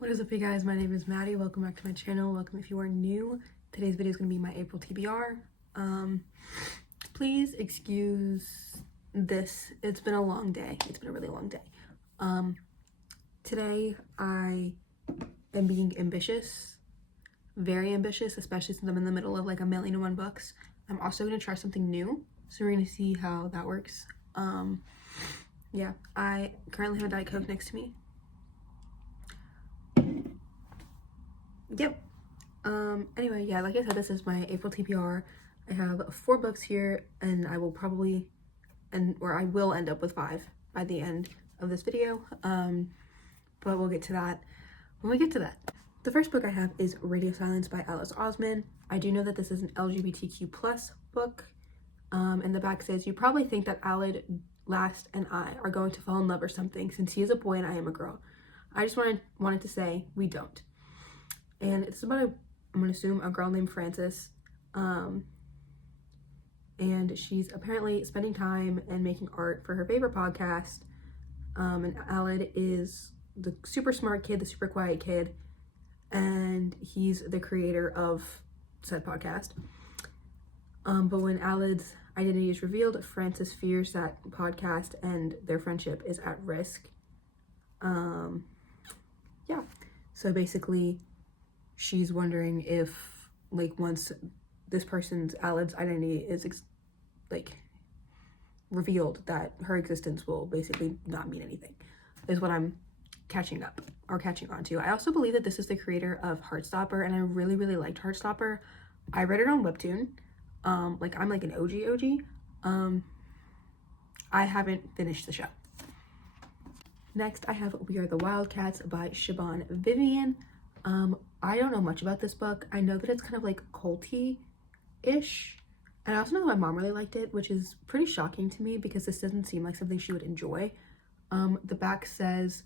What is up, you guys? My name is Maddie. Welcome back to my channel. Welcome if you are new. Today's video is going to be my April TBR. Please excuse this. It's been a long day. It's been a really long day. Today I am being ambitious, very ambitious, especially since I'm in the middle of like 1,000,001 books. I'm also going to try something new, so we're going to see how that works. Yeah, I currently have a Diet Coke next to me. Yep. Anyway, yeah, like I said, this is my April TBR. I have 4 books here, and I will probably I will end up with 5 by the end of this video. But we'll get to that when we get to that. The first book I have is Radio Silence by Alice Osman. I do know that this is an LGBTQ plus book. And the back says, "You probably think that Alid, Last, and I are going to fall in love or something, since he is a boy and I am a girl. I just wanted to say we don't." And it's about I'm gonna assume a girl named Frances, and she's apparently spending time and making art for her favorite podcast. And Alid is the super smart kid, the super quiet kid, and he's the creator of said podcast. But when Alid's identity is revealed, Frances fears that podcast and their friendship is at risk. Yeah, so basically she's wondering if, like, once this person's, Alid's identity is revealed, that her existence will basically not mean anything, is what I'm catching on to. I also believe that this is the creator of Heartstopper, and I really, really liked Heartstopper. I read it on Webtoon. I'm like an OG. I haven't finished the show. Next, I have We Are the Wildcats by Siobhan Vivian. I don't know much about this book. I know that it's kind of like culty-ish. And I also know that my mom really liked it, which is pretty shocking to me because this doesn't seem like something she would enjoy. The back says,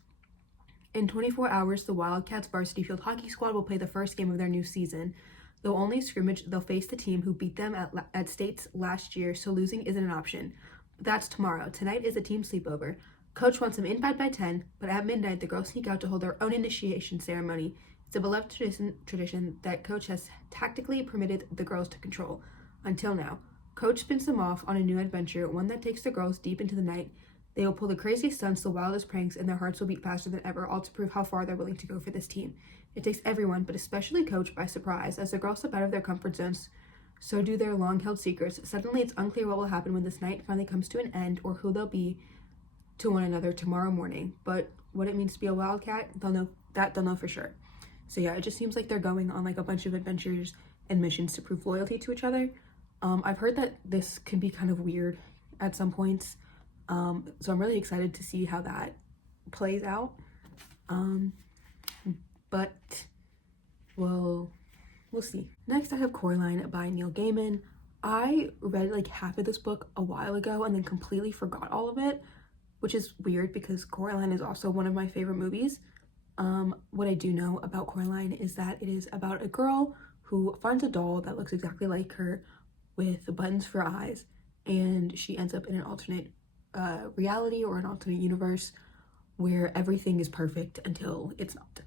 "In 24 hours, the Wildcats varsity field hockey squad will play the first game of their new season. Though only a scrimmage, they'll face the team who beat them at states last year, so losing isn't an option. But that's tomorrow. Tonight is a team sleepover. Coach wants them in bed by 10, but at midnight, the girls sneak out to hold their own initiation ceremony. It's a beloved tradition that Coach has tactically permitted the girls to control. Until now, Coach spins them off on a new adventure, one that takes the girls deep into the night. They will pull the craziest stunts, the wildest pranks, and their hearts will beat faster than ever, all to prove how far they're willing to go for this team. It takes everyone, but especially Coach, by surprise. As the girls step out of their comfort zones, so do their long-held secrets. Suddenly, it's unclear what will happen when this night finally comes to an end, or who they'll be to one another tomorrow morning. But what it means to be a wildcat, they'll know for sure." So yeah, it just seems like they're going on like a bunch of adventures and missions to prove loyalty to each other. I've heard that this can be kind of weird at some points. So I'm really excited to see how that plays out. But we'll see. Next, I have Coraline by Neil Gaiman. I read like half of this book a while ago and then completely forgot all of it, which is weird because Coraline is also one of my favorite movies. What I do know about Coraline is that it is about a girl who finds a doll that looks exactly like her with buttons for eyes, and she ends up in an alternate reality or an alternate universe where everything is perfect until it's not.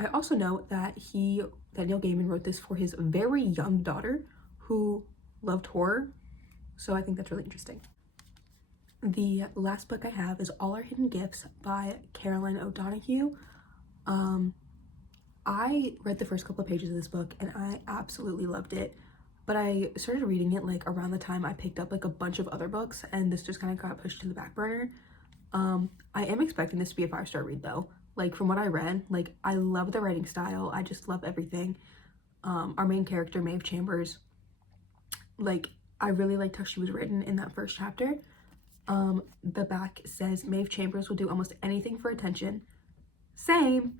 I also know that Neil Gaiman wrote this for his very young daughter who loved horror, so I think that's really interesting. The last book I have is All Our Hidden Gifts by Caroline O'Donoghue. I read the first couple of pages of this book and I absolutely loved it, but I started reading it like around the time I picked up like a bunch of other books, and this just kind of got pushed to the back burner. I am expecting this to be a 5-star read though. Like, from what I read, like, I love the writing style. I just love everything. Our main character, Maeve Chambers, like, I really liked how she was written in that first chapter. The back says, "Maeve Chambers will do almost anything for attention." Same.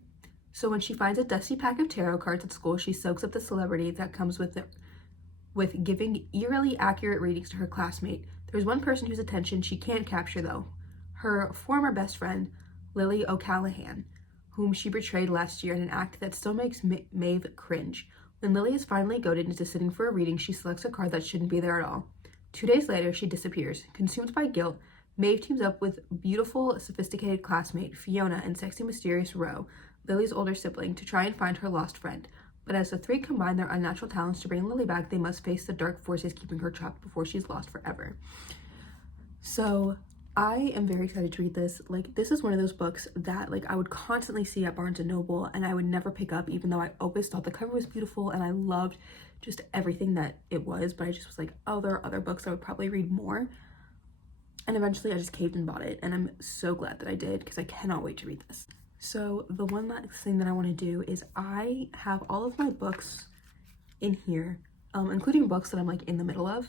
So when she finds a dusty pack of tarot cards at school, she soaks up the celebrity that comes with giving eerily accurate readings to her classmate. There's one person whose attention she can't capture, though. Her former best friend, Lily O'Callahan, whom she betrayed last year in an act that still makes Maeve cringe. When Lily is finally goaded into sitting for a reading, she selects a card that shouldn't be there at all. 2 days later, she disappears. Consumed by guilt, Maeve teams up with beautiful, sophisticated classmate Fiona and sexy, mysterious Ro. Lily's older sibling, to try and find her lost friend. But as the three combine their unnatural talents to bring Lily back, they must face the dark forces keeping her trapped before she's lost forever. So I am very excited to read this. Like, this is one of those books that like I would constantly see at Barnes & Noble and I would never pick up, even though I always thought the cover was beautiful and I loved just everything that it was. But I just was like, oh, there are other books I would probably read more. And eventually I just caved and bought it, and I'm so glad that I did because I cannot wait to read this. So the one last thing that I want to do is I have all of my books in here, including books that I'm like in the middle of.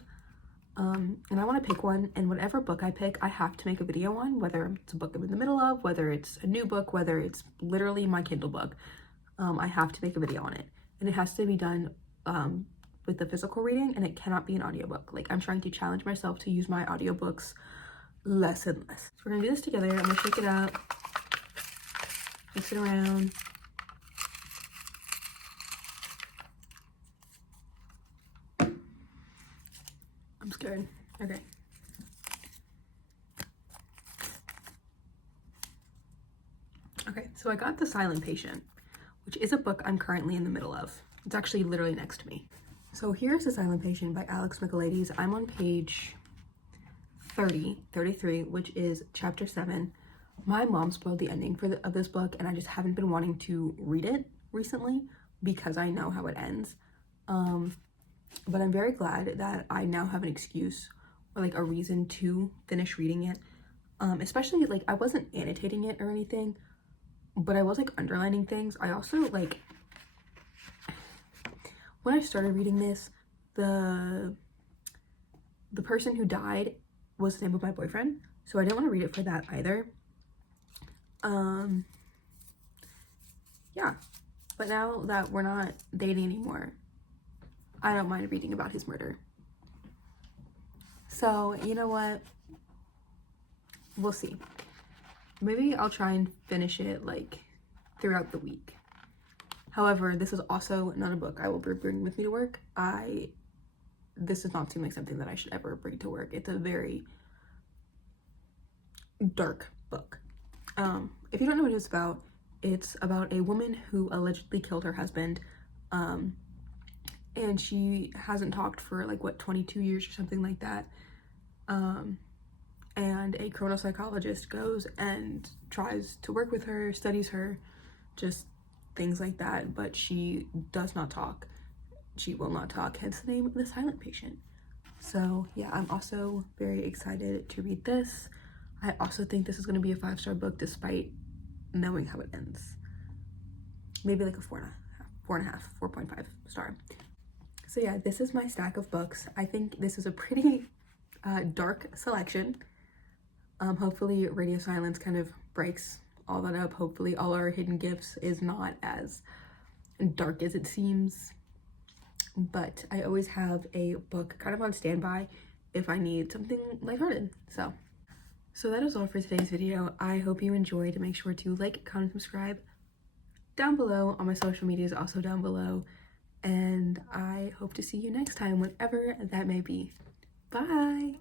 And I want to pick one, and whatever book I pick, I have to make a video on, whether it's a book I'm in the middle of, whether it's a new book, whether it's literally my Kindle book. I have to make a video on it, and it has to be done with the physical reading, and it cannot be an audiobook. Like, I'm trying to challenge myself to use my audiobooks less and less. So we're gonna do this together. I'm gonna shake it up, mix it around. I'm scared. Okay. Okay, so I got The Silent Patient, which is a book I'm currently in the middle of. It's actually literally next to me. So here's The Silent Patient by Alex Michaelides. I'm on page 33, which is chapter 7. My mom spoiled the ending of this book, and I just haven't been wanting to read it recently because I know how it ends. But I'm very glad that I now have an excuse or like a reason to finish reading it. Especially like I wasn't annotating it or anything, but I was like underlining things. I also like, when I started reading this, the person who died was the name of my boyfriend, so I didn't want to read it for that either. Yeah, but now that we're not dating anymore, I don't mind reading about his murder. So you know what, we'll see. Maybe I'll try and finish it like throughout the week. However, this is also not a book I will be bringing with me to work. This does not seem like something that I should ever bring to work. It's a very dark book. If you don't know what it's about a woman who allegedly killed her husband, and she hasn't talked for like, what, 22 years or something like that. And a criminal psychologist goes and tries to work with her, studies her, just things like that, but she does not talk. She will not talk, hence the name of The Silent Patient. So yeah, I'm also very excited to read this. I also think this is going to be a 5-star book despite knowing how it ends. Maybe like a 4.5 star. So yeah, this is my stack of books. I think this is a pretty dark selection. Hopefully Radio Silence kind of breaks all that up. Hopefully All Our Hidden Gifts is not as dark as it seems. But I always have a book kind of on standby if I need something lighthearted. So that is all for today's video. I hope you enjoyed. Make sure to like, comment, subscribe down below. All my social media is also down below. And I hope to see you next time, whenever that may be. Bye!